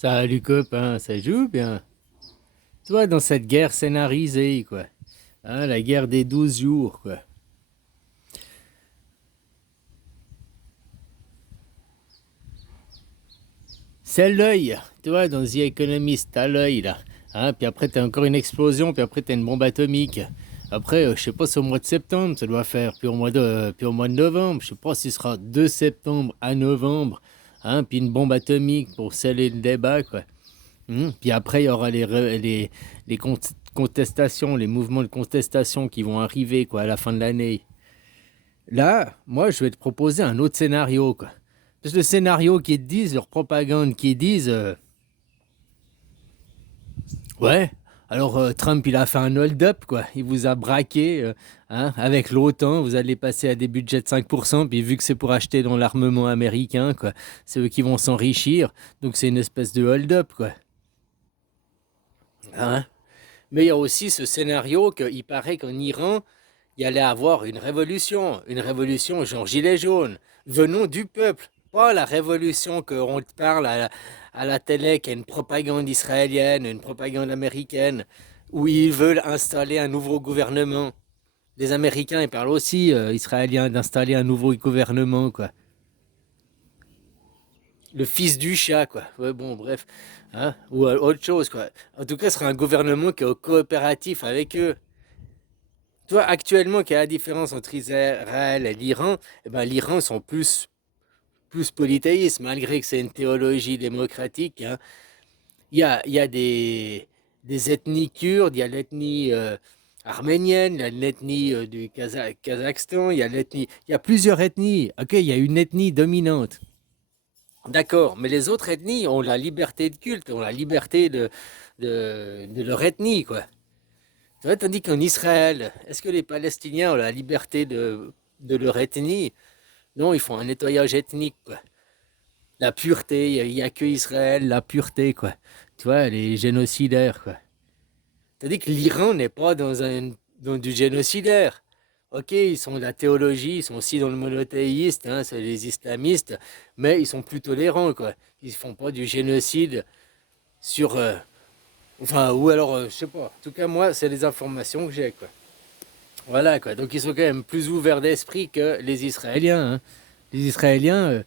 Salut copain, ça joue bien. Toi, dans cette guerre scénarisée, quoi. Hein, la guerre des 12 jours, quoi. C'est l'œil. Toi, dans The Economist, t'as l'œil, là. Hein, puis après, t'as encore une explosion, puis après, t'as une bombe atomique. Après, je sais pas, c'est au mois de septembre, ça doit faire. Puis au mois de novembre, je sais pas si ce sera de septembre à novembre. Hein, puis une bombe atomique pour sceller le débat, quoi. Puis après, il y aura les contestations, les mouvements de contestation qui vont arriver quoi, à la fin de l'année. Là, moi, je vais te proposer un autre scénario. Quoi. Parce que le scénario qu'ils te disent, leur propagande qui disent, ouais, alors Trump, il a fait un hold-up, quoi. Il vous a braqué hein, avec l'OTAN, vous allez passer à des budgets de 5%, puis vu que c'est pour acheter dans l'armement américain, quoi, c'est eux qui vont s'enrichir. Donc c'est une espèce de hold-up, quoi. Hein. Mais il y a aussi ce scénario qu'il paraît qu'en Iran, il y allait avoir une révolution genre gilet jaune, venant du peuple, pas la révolution qu'on te parle à la télé, qui est une propagande israélienne, une propagande américaine, où ils veulent installer un nouveau gouvernement. Les Américains, ils parlent aussi, Israéliens, d'installer un nouveau gouvernement, quoi. Le fils du chat, quoi. Ouais, bon, bref. Hein? Ou autre chose, quoi. En tout cas, ce sera un gouvernement qui est coopératif avec eux. Toi, actuellement, quelle est la différence entre Israël et l'Iran? Eh ben, l'Iran sont plus polythéistes, malgré que c'est une théologie démocratique. Hein. Il y a des ethnies kurdes, il y a l'ethnie arménienne, il y a l'ethnie du Kazakhstan, il y a plusieurs ethnies. Ok, il y a une ethnie dominante. D'accord, mais les autres ethnies ont la liberté de culte, ont la liberté de leur ethnie, quoi. Tu vois, tandis qu'en Israël, est-ce que les Palestiniens ont la liberté de leur ethnie? Non, ils font un nettoyage ethnique, quoi. La pureté, il n'y a que Israël, la pureté, quoi. Tu vois, les génocidaires, quoi. Tandis que l'Iran n'est pas dans du génocidaire. Ok, ils sont de la théologie, ils sont aussi dans le monothéiste, hein, c'est les islamistes, mais ils sont plus tolérants, quoi. Ils font pas du génocide sur... enfin, ou alors, je sais pas. En tout cas, moi, c'est les informations que j'ai, quoi. Voilà, quoi. Donc, ils sont quand même plus ouverts d'esprit que les Israéliens, hein. Les Israéliens,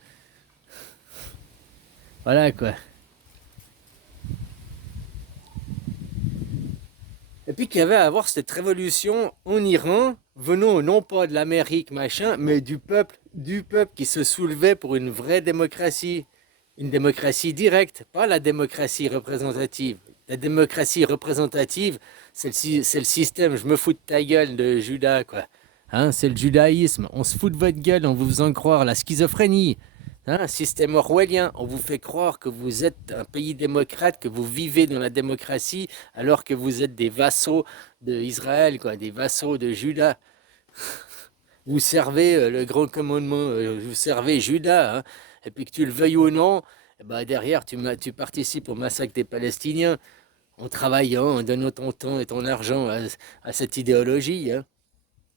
voilà, quoi. Et puis qu'il y avait à avoir cette révolution en Iran, venant non pas de l'Amérique, machin, mais du peuple qui se soulevait pour une vraie démocratie. Une démocratie directe, pas la démocratie représentative. La démocratie représentative, c'est le système, je me fous de ta gueule de Judas, quoi. Hein, c'est le judaïsme. On se fout de votre gueule en vous faisant croire la schizophrénie. Hein, système orwellien. On vous fait croire que vous êtes un pays démocrate, que vous vivez dans la démocratie, alors que vous êtes des vassaux d'Israël, quoi, des vassaux de Judas. Vous servez le grand commandement, vous servez Judas, hein, et puis que tu le veuilles ou non, eh ben derrière tu participes au massacre des Palestiniens en travaillant, en donnant ton temps et ton argent à cette idéologie. Hein.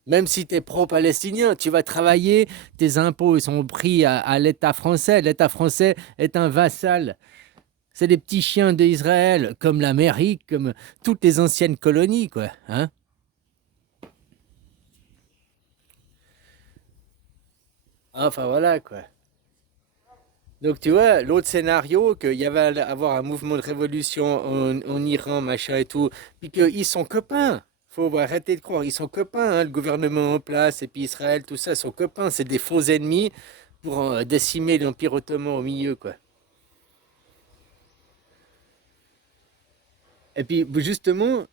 Même si tu es pro-palestinien, tu vas travailler, tes impôts ils sont pris à l'État français. L'État français est un vassal. C'est des petits chiens d'Israël, comme l'Amérique, comme toutes les anciennes colonies, quoi. Hein. Enfin voilà, quoi. Donc tu vois, l'autre scénario, qu'il y avait à avoir un mouvement de révolution en Iran, machin et tout, puis qu'ils sont copains. Faut arrêter de croire, ils sont copains, hein, le gouvernement en place, et puis Israël, tout ça, sont copains. C'est des faux ennemis pour décimer l'Empire ottoman au milieu, quoi. Et puis justement,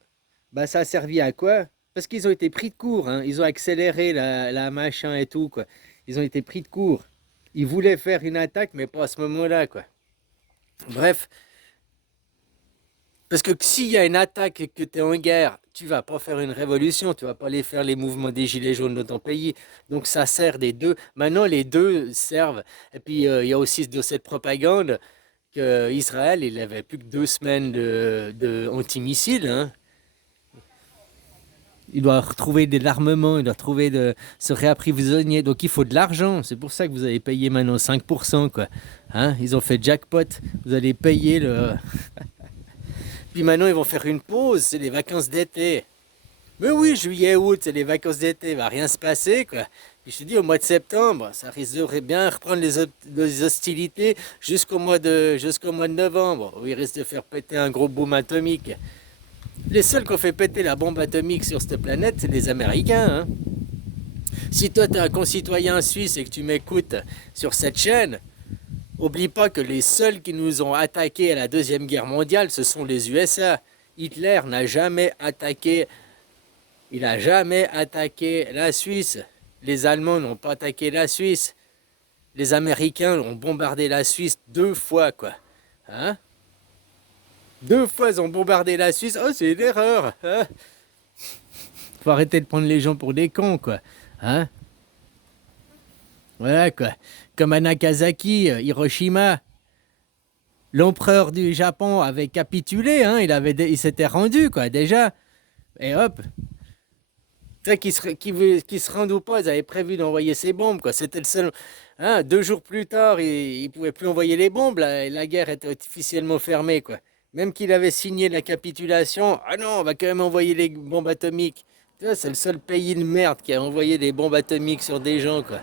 bah, ça a servi à quoi? Parce qu'ils ont été pris de court, hein. Ils ont accéléré la machin et tout, quoi. Ils ont été pris de court. Ils voulaient faire une attaque, mais pas à ce moment-là, quoi. Bref, parce que s'il y a une attaque et que tu es en guerre, tu vas pas faire une révolution, tu vas pas aller faire les mouvements des gilets jaunes dans ton pays. Donc ça sert des deux. Maintenant, les deux servent. Et puis il y a aussi de cette propagande que Israël, il avait plus que 2 semaines de anti-missiles. Hein. Il doit retrouver de l'armement, il doit trouver de se réapprovisionner. Donc il faut de l'argent. C'est pour ça que vous allez payer maintenant 5%, quoi. Hein? Ils ont fait jackpot. Vous allez payer le. Puis maintenant, ils vont faire une pause. C'est les vacances d'été. Mais oui, juillet, août, c'est les vacances d'été. Il va rien se passer, quoi. Puis je te dis, au mois de septembre, ça risquerait bien de reprendre les hostilités jusqu'au mois de novembre, où il risque de faire péter un gros boom atomique. Les seuls qui ont fait péter la bombe atomique sur cette planète, c'est les Américains. Hein. Si toi, tu es un concitoyen suisse et que tu m'écoutes sur cette chaîne, oublie pas que les seuls qui nous ont attaqués à la Deuxième Guerre mondiale, ce sont les USA. Hitler n'a jamais attaqué, il n'a jamais attaqué la Suisse. Les Allemands n'ont pas attaqué la Suisse. Les Américains ont bombardé la Suisse 2 fois, quoi. Hein? 2 fois, ils ont bombardé la Suisse. Oh, c'est une erreur. Hein? Faut arrêter de prendre les gens pour des cons, quoi. Hein? Voilà, quoi. Comme à Nagasaki, Hiroshima, l'empereur du Japon avait capitulé, hein. Il s'était rendu, quoi, déjà. Et hop. Tu sais, qu'ils se rendent ou pas, ils avaient prévu d'envoyer ces bombes, quoi. C'était le seul. Hein, 2 jours plus tard, ils ne pouvaient plus envoyer les bombes. La guerre était officiellement fermée, quoi. Même qu'il avait signé la capitulation, ah non, on va quand même envoyer les bombes atomiques. Tu vois, c'est le seul pays de merde qui a envoyé des bombes atomiques sur des gens, quoi.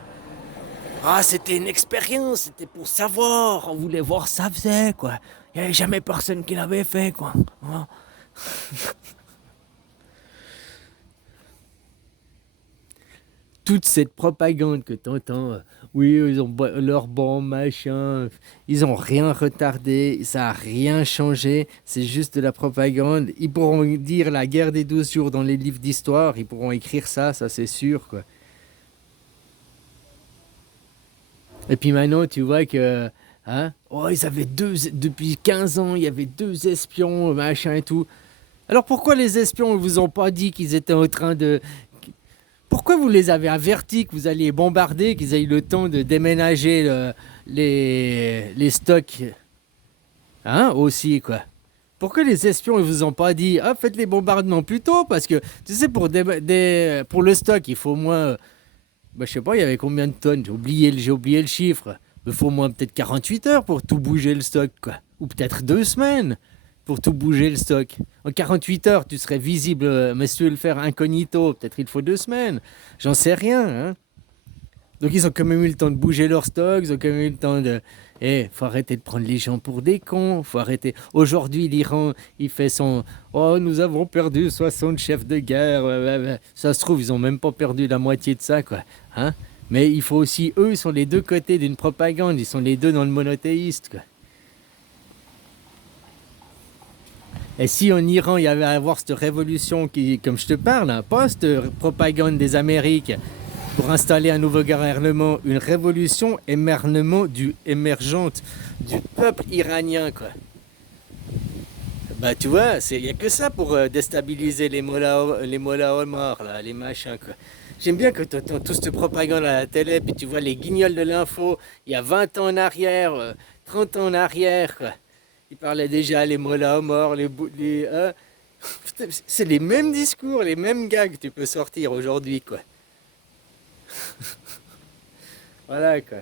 Ah, c'était une expérience, c'était pour savoir, on voulait voir ça faisait, quoi. Il n'y avait jamais personne qui l'avait fait, quoi. Hein. Toute cette propagande que tu entends, oui, ils ont leur bombe, machin, ils ont rien retardé, ça a rien changé, c'est juste de la propagande. Ils pourront dire la guerre des 12 jours dans les livres d'histoire, ils pourront écrire ça c'est sûr, quoi. Et puis maintenant, tu vois que, hein, oh, ils avaient depuis 15 ans, il y avait 2 espions, machin et tout. Alors pourquoi les espions ne vous ont pas dit qu'ils étaient en train de. Pourquoi vous les avez avertis que vous alliez bombarder, qu'ils aient eu le temps de déménager les stocks, hein, aussi, quoi. Pourquoi les espions ne vous ont pas dit, ah, faites les bombardements plus tôt, parce que, tu sais, pour le stock, il faut au moins, bah, je sais pas, il y avait combien de tonnes, j'ai oublié le chiffre. Il faut au moins peut-être 48 heures pour tout bouger le stock, quoi. Ou peut-être 2 semaines pour tout bouger le stock. En 48 heures, tu serais visible, mais si tu veux le faire incognito, peut-être il faut 2 semaines. J'en sais rien, hein. Donc ils ont quand même eu le temps de bouger leur stock, ils ont quand même eu le temps de. Eh, faut arrêter de prendre les gens pour des cons, faut arrêter. Aujourd'hui, l'Iran, il fait son. Oh, nous avons perdu 60 chefs de guerre. Ouais, ouais, ouais. Ça se trouve, ils ont même pas perdu la moitié de ça, quoi. Hein? Mais il faut aussi, eux, ils sont les deux côtés d'une propagande, ils sont les deux dans le monothéiste, quoi. Et si en Iran, il y avait à avoir cette révolution qui, comme je te parle, hein, pas cette propagande des Amériques pour installer un nouveau gouvernement, une révolution émergente du peuple iranien, quoi. Bah tu vois, il n'y a que ça pour déstabiliser les mollahs Omar, là, les machins, quoi. J'aime bien que tu entends toute cette propagande à la télé, puis tu vois les guignols de l'info, il y a 20 ans en arrière, 30 ans en arrière, quoi. Ils parlaient déjà les mollahs Omar, putain, c'est les mêmes discours, les mêmes gags que tu peux sortir aujourd'hui, quoi. Voilà, quoi.